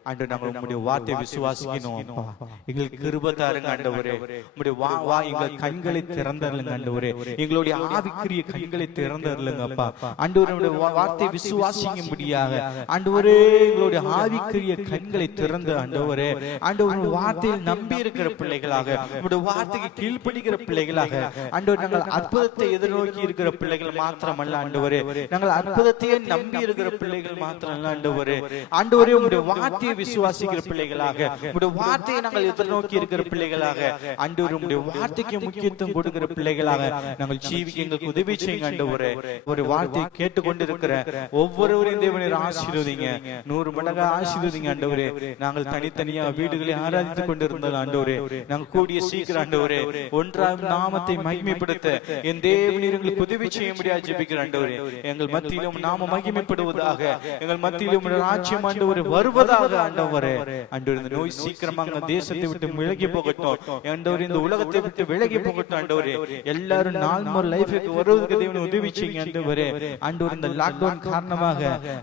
ஆண்டு நாங்கள் உங்களுடைய வார்த்தை விசுவாசிக்கணும் அப்பா, எங்களுக்கு கிருபை தாருங்க ஆண்டவரே. உங்களுடைய எங்கள் கண்களை திறந்தருளுங்க ஆண்டவரே, எங்களுடைய ஆவிக்குரிய கண்களை திறந்தருளுங்க அப்பா. ஆண்டவருடைய வார்த்தை விசுவாசிக்கும்படியாக ஆண்டவரே எங்களுடைய ஆவிக்குரிய கண்களை திறந்து ஆண்டவரே, ஆண்டவருடைய வார்த்தையில் நம்பி இருக்கிற பிள்ளைகளாக, உங்களுடைய வார்த்தைக்கு கீழ்ப்படுகிற பிள்ளைகளாக ஆண்டவர் நாங்கள் அற்புதத்தை எதிர்நோக்கி இருக்கிற பிள்ளைகள் மாத்திரமல்ல ஆண்டவரே, நாங்கள் அற்புதத்தையே நம்பி இருக்கிற பிள்ளைகள் மாத்திரமல்ல ஆண்டவரே, ஆண்டவரே உங்களுடைய வார்த்தையை விசுவாசிக்கிற பிள்ளைகளாக, உங்களுடைய வார்த்தையை நாங்கள் எதிர்நோக்கி இருக்கிற பிள்ளைகளாக, ஆண்டவரே உங்களுடைய வார்த்தைக்கு முக்கியத்துவம் கொடுக்கிற பிள்ளைகளாக நாங்கள் ஜீவிக்க எங்களுக்கு உதவி செய்யுங்க ஆண்டவரே. ஒரு வார்த்தையை கேட்டுக்கொண்டிருக்கிற ஒவ்வொருவரையும் தேவனை ஆசீர்வதிங்க, 100 மடங்கு ஆசீர்வதிங்க ஆண்டவரே. நாங்கள் தனித்தனியா வீடுகளை ஆராதித்துக் கொண்டிருந்தோம் ஆண்டவரே, நாங்கள் கூடிய சீக்கிரம் ஆண்டவரே ஒன்றாம் நாமத்தை மகிமைப்படுத்த என் தேவனீர் எங்களுக்கு உதவி செய்ய முடியாது ஜெபிக்கிற ஆண்டவரே. எங்கள் மத்தியிலும் நாம மகிமைப்படுவதாக, எங்கள் மத்தியிலும் ராஜ்யம் ஆண்டவரே வருவதாக ஆண்டவரே. ஆண்டவரே இந்த நோய் சீக்கிரமாக தேசத்தை விட்டு விலகி போகட்டும் ஆண்டவரே, இந்த உலகத்தை விட்டு விலகி போகட்டும் ஆண்டவரே. எல்லாரும் நார்மல் லைஃபுக்கு வருவதற்கு தேவன் உதவி செய்யுங்க ஆண்டவரே. ஆண்டவரே இந்த லாக்டவுன் காரணமாக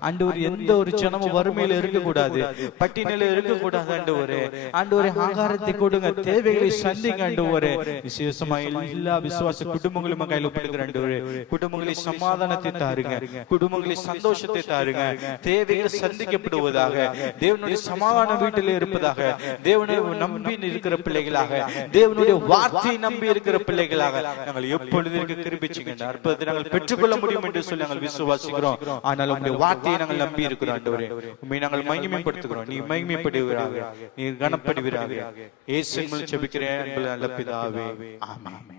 ஆண்டவரே எந்த ஒரு ஜனமும் வறுமையில இருக்கக்கூடாது, பட்டினியில இருக்கக்கூடாது ஆண்டவரே. ஆண்டவரே ஆகாரத்தை கொடுங்க, தேவைகளை சந்திங்க ஆண்டவரே. விசேஷமா எல்லா விசுவாச குடும்பங்களும் கையில் ஒப்பிடுகிற ஆண்டவரே, குடும்பங்களை சமாதானத்தை தாருங்க, குடும்பங்களை சந்தோஷத்தை தாருங்க, தேவைகள் சந்திக்கப்படுவதாக, தேவனுடைய சமாதானம் வீட்டிலே இருப்பதாக, தேவனை நம்பி இருக்கிற பிள்ளைகளாக, தேவனுடைய வார்த்தையை நம்பி இருக்கிற பிள்ளைகளாக நாங்கள் எப்பொழுது கிருபை செய்யுங்க. அற்புதத்தை நாங்கள் பெற்றுக்கொள்ள முடியும் என்று சொல்லி நாங்கள் விசுவாசிக்கிறோம். ஆனால் உங்களுடைய வார்த்தையை நாங்கள் நம்பி இருக்கிறோம் ஆண்டவரே. உண்மை நாங்கள் மகிமைப்படுத்துகிறோம், நீ மகிமைப்படுவீராக, நீ கனப்படுவீராக. இயேசுவின் மூலம் ஜெபிக்கிறேன் நல்ல பிதாவே, ஆமென்.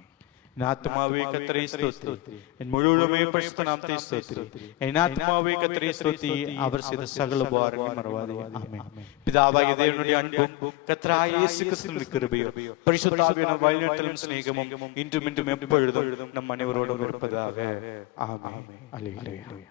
என் ஆத்துமாவே கர்த்தரை ஸ்தோத்திரி, என் முழுவதுமே பரிசுத்த நாமத்தை ஸ்தோத்திரி. என் ஆத்துமாவே கர்த்தரை ஸ்தோத்திரி, அவர் செய்த சகல உபகாரங்களையும் மறவாதே. ஆமென். பிதாவாகிய தேவனுடைய அன்பும் கர்த்தராகிய இயேசு கிறிஸ்துவின் கிருபையும் பரிசுத்த ஆவியானவரின் வழிநடத்தலும் சிநேகமும் இன்றும் எப்பொழுதும் நம் அனைவரோடும் இருப்பதாக. ஆமென். அல்லேலூயா.